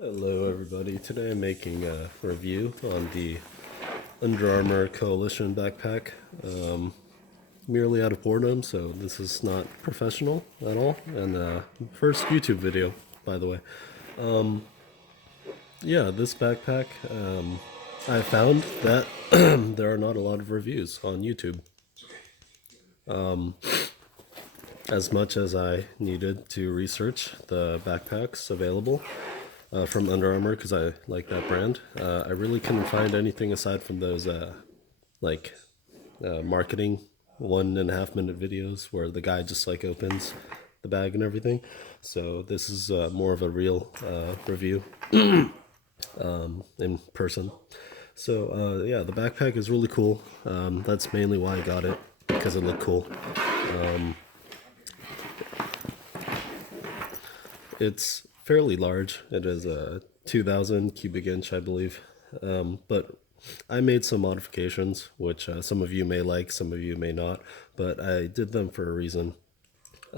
Hello everybody, today I'm making a review on the Underarmour Coalition backpack, merely out of boredom, so this is not professional at all, and first YouTube video, by the way. Yeah, this backpack, I found that there are not a lot of reviews on YouTube. As much as I needed to research the backpacks available, from Under Armour because I like that brand. I really couldn't find anything aside from those like marketing 1.5 minute videos where the guy just like opens the bag and everything. So this is more of a real review in person. So yeah, the backpack is really cool. That's mainly why I got it, because it looked cool. It's fairly large. It is a 2,000 cubic inch, I believe. But I made some modifications, which some of you may like, some of you may not, but I did them for a reason.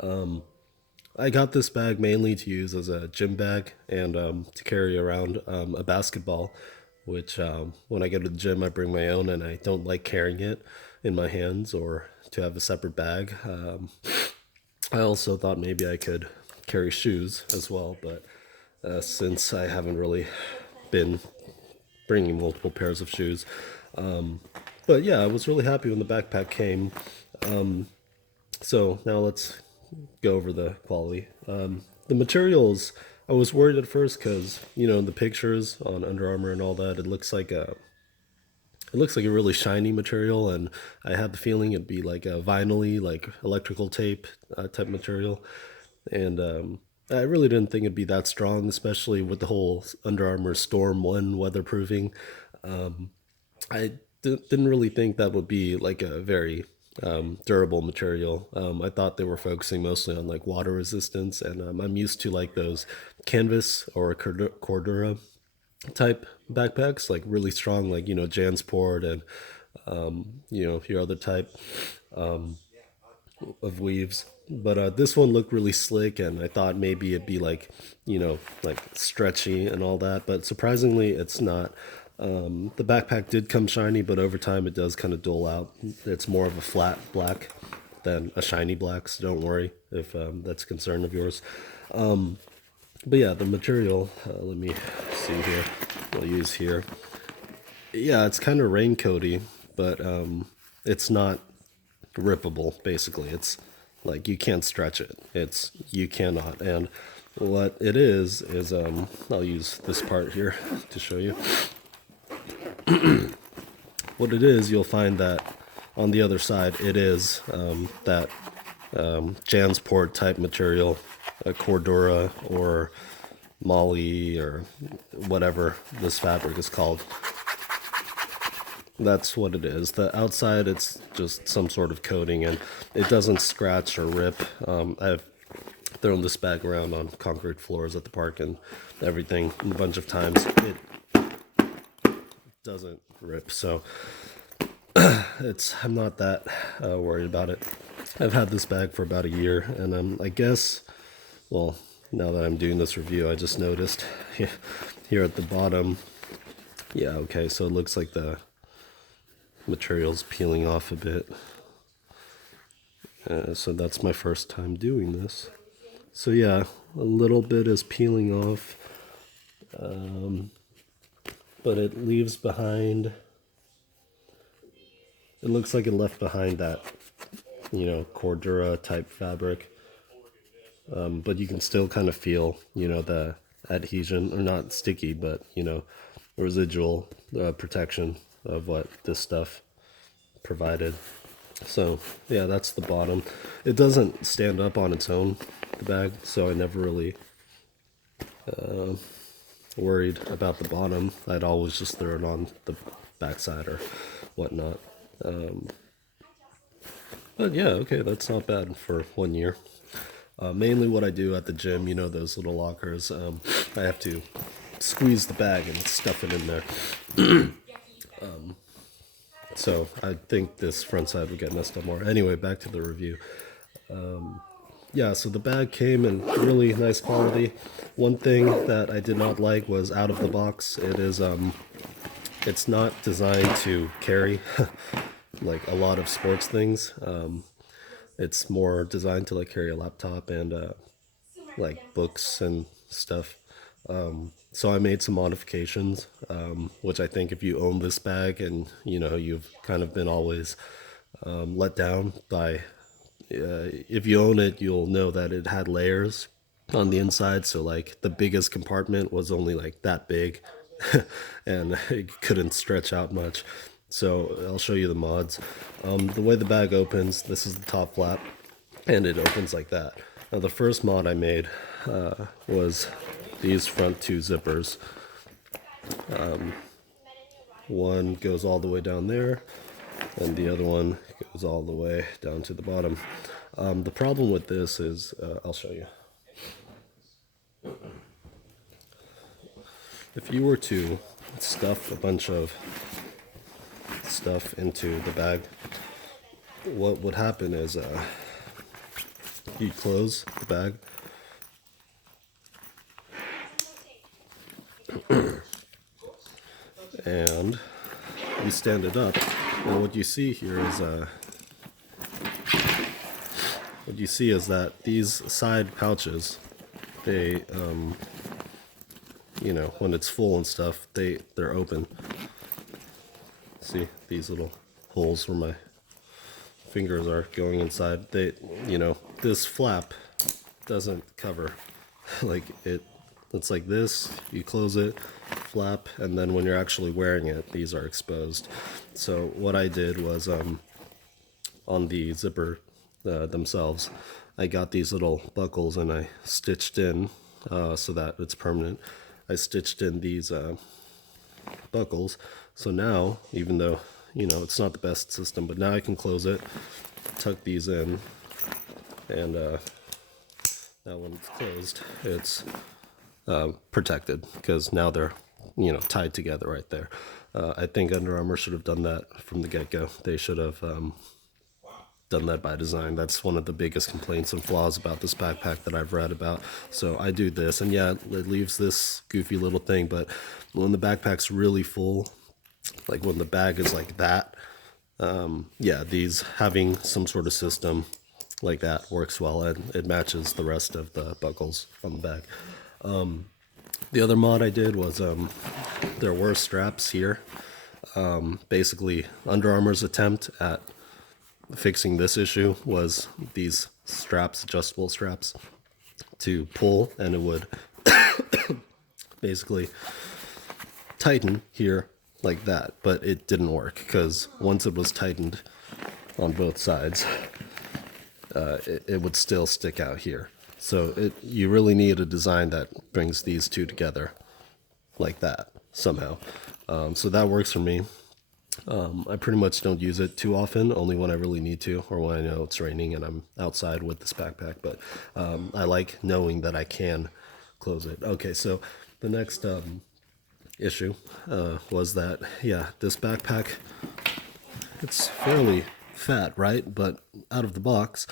I got this bag mainly to use as a gym bag and to carry around a basketball, which when I go to the gym, I bring my own and I don't like carrying it in my hands or to have a separate bag. I also thought maybe I could carry shoes as well, but since I haven't really been bringing multiple pairs of shoes. But yeah, I was really happy when the backpack came. So now let's go over the quality. The materials, I was worried at first because the pictures on Under Armour and all that, it looks like a really shiny material, and I had the feeling it'd be like a vinyl-y, like electrical tape type material. And I really didn't think it'd be that strong, especially with the whole Under Armour Storm 1 weatherproofing. Didn't really think that would be like a very durable material. I thought they were focusing mostly on like water resistance, and I'm used to like those canvas or cordura type backpacks, like really strong, like Jansport and your other type of weaves. But this one looked really slick, and I thought maybe it'd be like, like stretchy and all that. But surprisingly, it's not. The backpack did come shiny, but over time it does kind of dull out. It's more of a flat black than a shiny black, so don't worry if that's a concern of yours. But yeah, the material, let me see here. I'll use here. Yeah, it's kind of raincoaty, but it's not rippable. Basically, it's like you can't stretch it. You cannot. And what it is I'll use this part here to show you. What it is, you'll find that on the other side, it is that Jansport type material, a Cordura or Molly or whatever this fabric is called. That's what it is. The outside, it's just some sort of coating, and it doesn't scratch or rip. I've thrown this bag around on concrete floors at the park and everything a bunch of times. It doesn't rip, so I'm not that worried about it. I've had this bag for about a year, and I guess, well, now that I'm doing this review, I just noticed here at the bottom. Yeah, okay, so it looks like the material's peeling off a bit. So that's my first time doing this. So yeah, a little bit is peeling off, but it leaves behind. It looks like it left behind that, Cordura type fabric. But you can still kind of feel, the adhesion, or not sticky, but, residual protection of what this stuff provided. So, yeah, that's the bottom. It doesn't stand up on its own, the bag, so I never really worried about the bottom. I'd always just throw it on the backside or whatnot. But yeah, okay, that's not bad for 1 year. Mainly what I do at the gym, those little lockers, I have to squeeze the bag and stuff it in there. So I think this front side would get messed up more. Anyway, back to the review. yeah, so the bag came in really nice quality. One thing that I did not like was out of the box. It's not designed to carry like a lot of sports things. It's more designed to like carry a laptop and like books and stuff. So I made some modifications, which I think if you own this bag and you've kind of been always let down by, if you own it, you'll know that it had layers on the inside. So like the biggest compartment was only like that big, and it couldn't stretch out much. So I'll show you the mods. The way the bag opens, this is the top flap, and it opens like that. Now the first mod I made was these front two zippers. One goes all the way down there, and the other one goes all the way down to the bottom. The problem with this is, I'll show you. If you were to stuff a bunch of stuff into the bag, what would happen is you close the bag, and you stand it up, and what you see here is what you see is that these side pouches, they when it's full and stuff, they're open. See these little holes where my fingers are going inside. This flap doesn't cover like it's like this. You close it, flap, and then when you're actually wearing it, these are exposed. So what I did was on the zipper themselves, I got these little buckles and I stitched in so that it's permanent. I stitched in these buckles. So now, even though it's not the best system, but now I can close it, tuck these in, and now when it's closed, it's protected because now they're tied together right there. I think Under Armour should have done that from the get-go. They should have done that by design. That's one of the biggest complaints and flaws about this backpack that I've read about. So I do this, and yeah, it leaves this goofy little thing, but when the backpack's really full, like when the bag is like that, yeah, these having some sort of system like that works well, and it matches the rest of the buckles on the bag. The other mod I did was there were straps here. Basically, Under Armour's attempt at fixing this issue was these straps, adjustable straps, to pull, and it would basically tighten here like that, but it didn't work because once it was tightened on both sides, it would still stick out here. So you really need a design that brings these two together like that somehow. So that works for me. I pretty much don't use it too often, only when I really need to or when I know it's raining and I'm outside with this backpack. But I like knowing that I can close it. Okay, so the next issue was that, yeah, this backpack, it's fairly fat, right? But out of the box,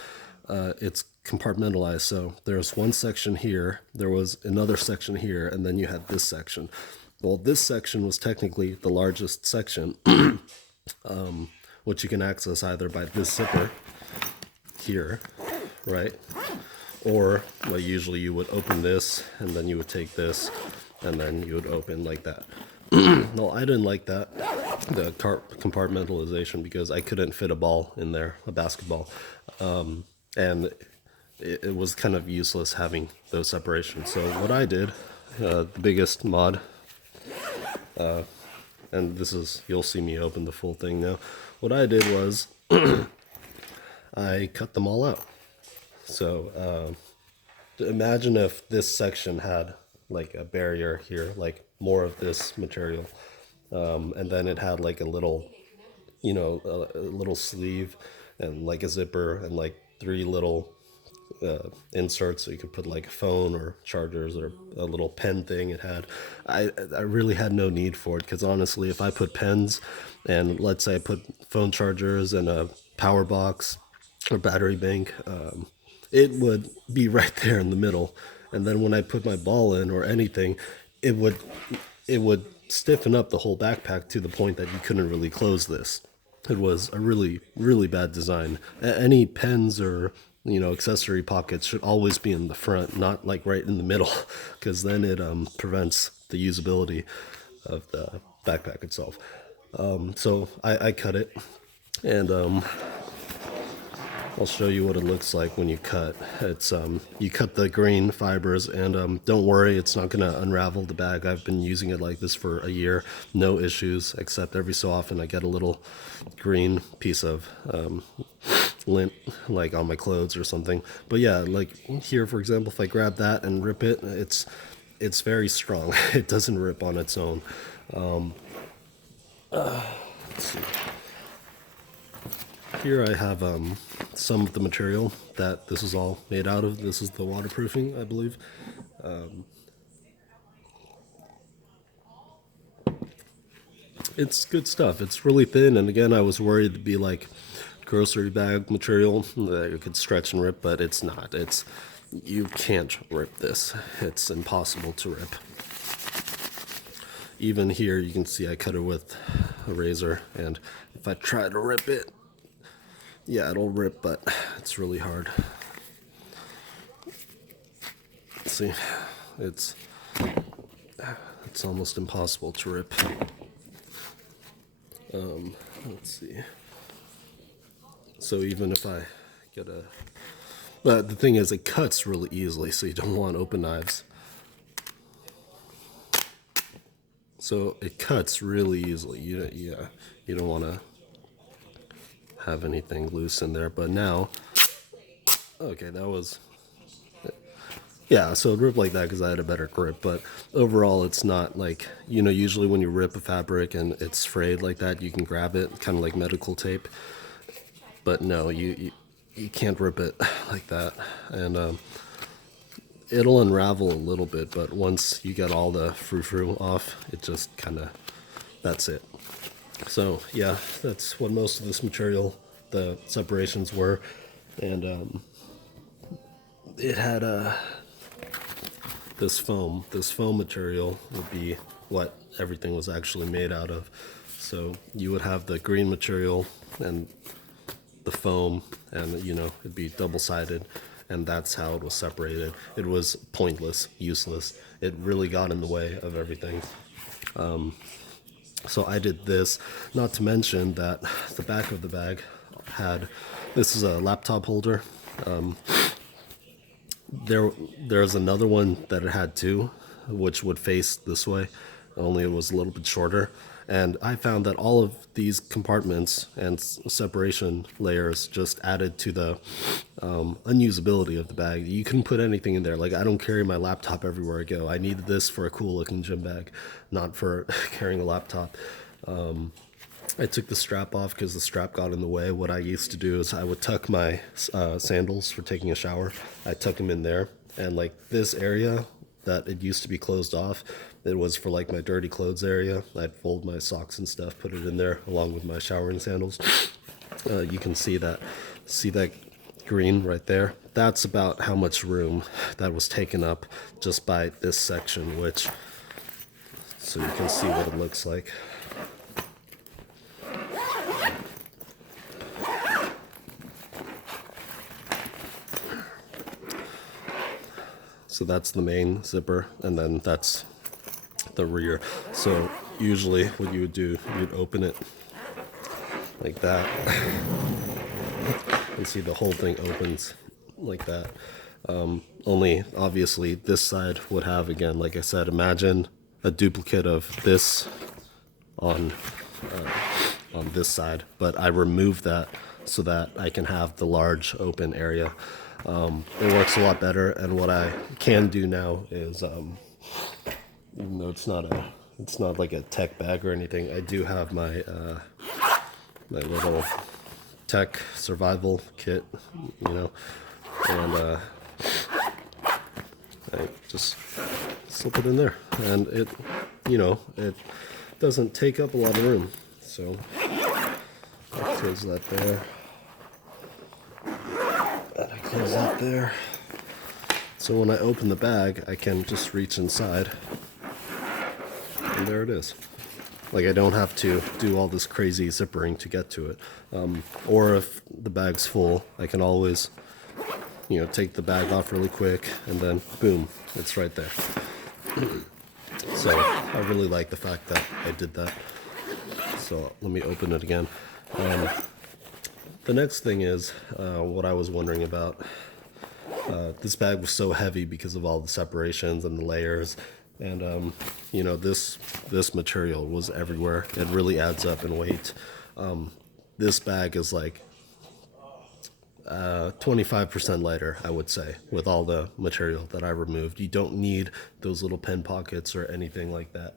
it's compartmentalized. So there's one section here, there was another section here, and then you had this section. Well, this section was technically the largest section, which you can access either by this zipper here, right? Or well, usually you would open this, and then you would take this, and then you would open like that. No, I didn't like that, the compartmentalization, because I couldn't fit a ball in there, a basketball. And it was kind of useless having those separations. So what I did, the biggest mod, and this is, you'll see me open the full thing now. What I did was I cut them all out. So imagine if this section had like a barrier here, like more of this material, and then it had like a little, a little sleeve and like a zipper and like three little inserts, so you could put like a phone or chargers or a little pen thing. It had, I really had no need for it, because honestly, if I put pens and let's say I put phone chargers and a power box or battery bank, it would be right there in the middle. And then when I put my ball in or anything, it would it would stiffen up the whole backpack to the point that you couldn't really close this. It was a really, really bad design. Any pens or accessory pockets should always be in the front, not like right in the middle, because then it prevents the usability of the backpack itself. So I cut it, and I'll show you what it looks like when you cut. It's you cut the green fibers, and don't worry, it's not gonna unravel the bag. I've been using it like this for a year, no issues, except every so often I get a little green piece of lint like on my clothes or something. But yeah, like here for example, if I grab that and rip it, it's very strong. It doesn't rip on its own. Let's see. Here I have some of the material that this is all made out of. This is the waterproofing, I believe. It's good stuff. It's really thin, and again, I was worried it'd be like grocery bag material that it could stretch and rip, but it's not. You can't rip this. It's impossible to rip. Even here, you can see I cut it with a razor, and if I try to rip it, yeah, it'll rip, but it's really hard. See, it's almost impossible to rip. Let's see. So even if I get but the thing is, it cuts really easily, so you don't want open knives. So it cuts really easily. You don't want to have anything loose in there. But now, okay, that was, yeah, so it ripped like that because I had a better grip. But overall, it's not like, usually when you rip a fabric and it's frayed like that, you can grab it, kind of like medical tape. But no, you can't rip it like that. And it'll unravel a little bit, but once you get all the frou-frou off, it just kind of, that's it. So yeah, that's what most of this material, the separations were. And it had this foam material would be what everything was actually made out of. So you would have the green material and the foam, and it'd be double-sided, and that's how it was separated. It was pointless, useless. It really got in the way of everything. So I did this, not to mention that the back of the bag had, this is a laptop holder. There's another one that it had too, which would face this way, only it was a little bit shorter. And I found that all of these compartments and separation layers just added to the unusability of the bag. You couldn't put anything in there. Like, I don't carry my laptop everywhere I go. I needed this for a cool looking gym bag, not for carrying a laptop. I took the strap off because the strap got in the way. What I used to do is I would tuck my sandals for taking a shower. I tuck them in there, and like this area that it used to be closed off, it was for like my dirty clothes area. I'd fold my socks and stuff, put it in there along with my showering sandals. You can see that green right there. That's about how much room that was taken up just by this section, which, so you can see what it looks like. So that's the main zipper, and then that's the rear. So usually what you would do, you'd open it like that and see the whole thing opens like that. Only obviously this side would have, again, like I said, imagine a duplicate of this on this side, but I removed that so that I can have the large open area. It works a lot better, and what I can do now is, even though it's not like a tech bag or anything, I do have my my little tech survival kit, and I just slip it in there, and it doesn't take up a lot of room. So I'll close that there. And I Close that there. So when I open the bag, I can just reach inside, and there it is. Like, I don't have to do all this crazy zippering to get to it. Or if the bag's full, I can always, take the bag off really quick, and then boom, it's right there. So I really like the fact that I did that. So let me open it again. The next thing is what I was wondering about. This bag was so heavy because of all the separations and the layers, and this material was everywhere. It really adds up in weight. This bag is like 25% lighter, I would say, with all the material that I removed. You don't need those little pen pockets or anything like that.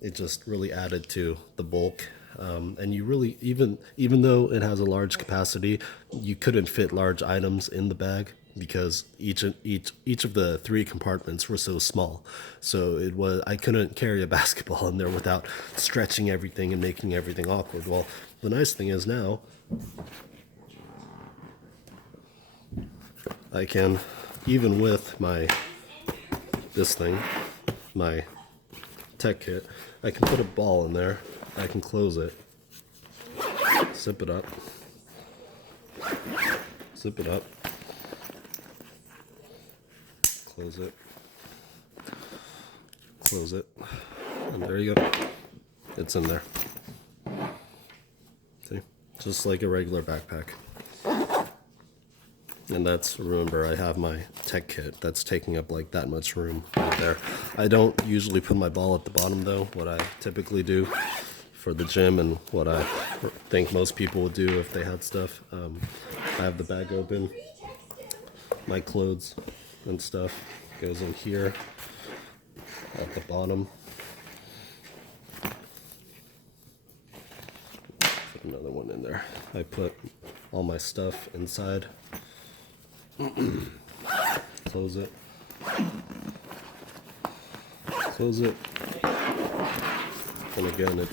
It just really added to the bulk. And you really, even though it has a large capacity, you couldn't fit large items in the bag because each of the 3 compartments were so small. So I couldn't carry a basketball in there without stretching everything and making everything awkward. Well, the nice thing is now I can, even with my tech kit, I can put a ball in there, I can close it, zip it up, close it, and there you go. It's in there. See? Just like a regular backpack. And remember, I have my tech kit that's taking up like that much room right there. I don't usually put my ball at the bottom though. What I typically do for the gym and what I think most people would do if they had stuff, I have the bag open. My clothes and stuff goes in here at the bottom. Put another one in there. I put all my stuff inside. Close it. And again,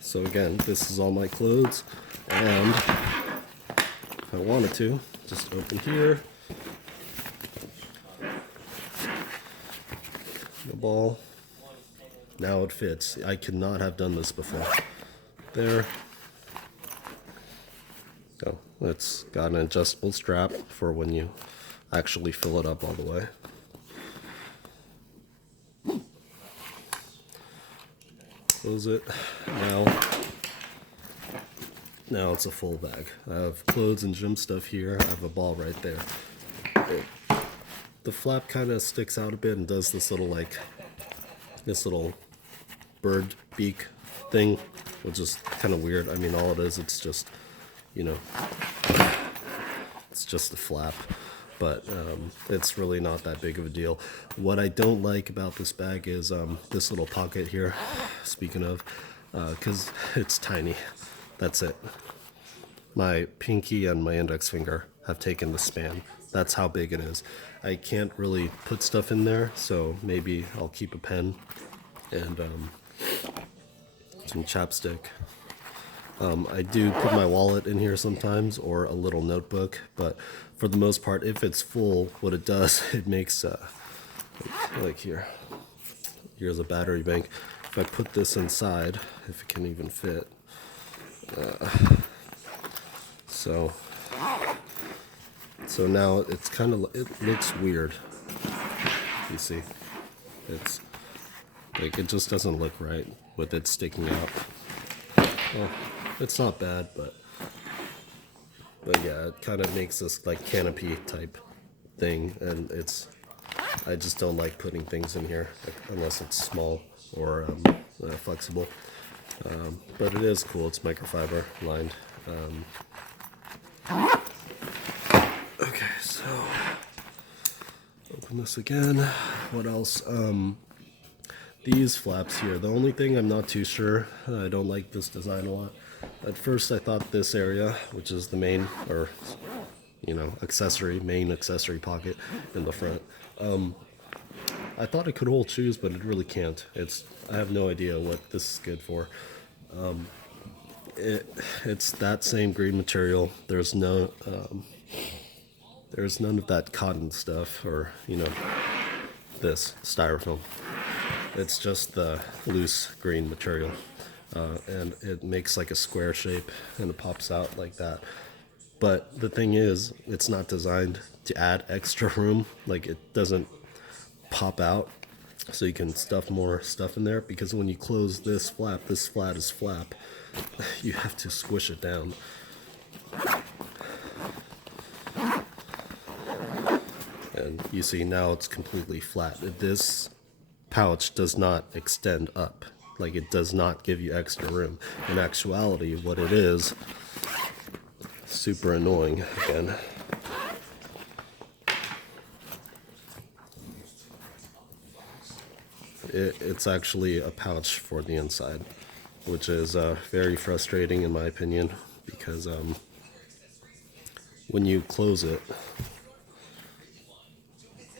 so again, this is all my clothes, and if I wanted to, just open here, the ball, now it fits. I could not have done this before. There. Oh, it's got an adjustable strap for when you actually fill it up all the way. Close it. Now it's a full bag. I have clothes and gym stuff here. I have a ball right there. The flap kind of sticks out a bit and does this little bird beak thing, which is kind of weird. I mean, all it is, it's just it's just a flap, but it's really not that big of a deal. What I don't like about this bag is this little pocket here, speaking of, because it's tiny. That's it. My pinky and my index finger have taken the span. That's how big it is. I can't really put stuff in there, so maybe I'll keep a pen and some chapstick. I do put my wallet in here sometimes, or a little notebook, but for the most part, if it's full, what it does, it makes, like here's a battery bank. If I put this inside, if it can even fit, so now it's it looks weird, you see, it's like, it just doesn't look right with it sticking out. Well, it's not bad, but yeah, it kind of makes this like canopy type thing, and I just don't like putting things in here unless it's small or flexible. But it is cool. It's microfiber lined. Okay, so open this again. What else? These flaps here, the only thing I'm not too sure, I don't like this design a lot. At first I thought this area, which is the main, or main accessory pocket in the front, I thought it could hold shoes, but it really can't. I have no idea what this is good for. It's that same green material. There's none of that cotton stuff or this styrofoam. It's just the loose green material, and it makes like a square shape and it pops out like that. But the thing is, it's not designed to add extra room. Like it doesn't pop out, so you can stuff more stuff in there. Because when you close this flat is flap. You have to squish it down. And you see now it's completely flat. This pouch does not extend up. Like it does not give you extra room. In actuality, what it is, super annoying again. It's actually a pouch for the inside, which is very frustrating in my opinion because when you close it,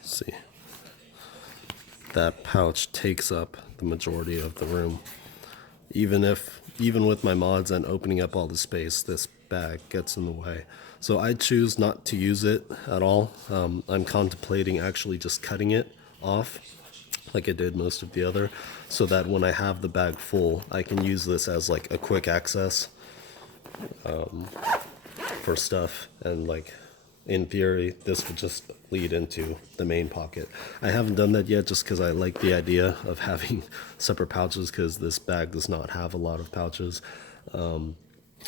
see, that pouch takes up the majority of the room. Even with my mods and opening up all the space, this bag gets in the way. So I choose not to use it at all. I'm contemplating actually just cutting it off like I did most of the other, so that when I have the bag full, I can use this as like a quick access for stuff, and like in theory this would just lead into the main pocket. I haven't done that yet just because I like the idea of having separate pouches, because this bag does not have a lot of pouches.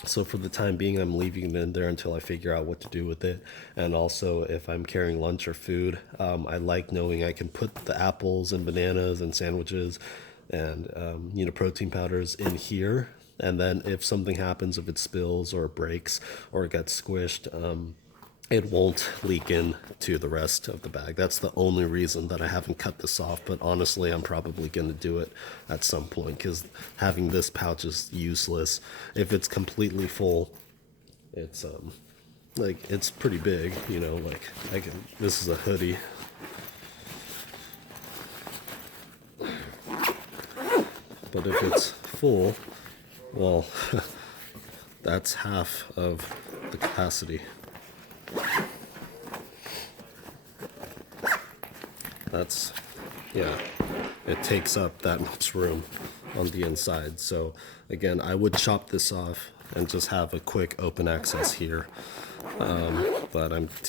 So for the time being, I'm leaving it in there until I figure out what to do with it. And also, if I'm carrying lunch or food, I like knowing I can put the apples and bananas and sandwiches and protein powders in here. And then if something happens, if it spills or breaks or it gets squished, it won't leak into the rest of the bag. That's the only reason that I haven't cut this off, but honestly, I'm probably going to do it at some point because having this pouch is useless. If it's completely full, it's like it's pretty big, like this is a hoodie. But if it's full, well, that's half of the capacity. That's, yeah, it takes up that much room on the inside. So again, I would chop this off and just have a quick open access here, but I'm too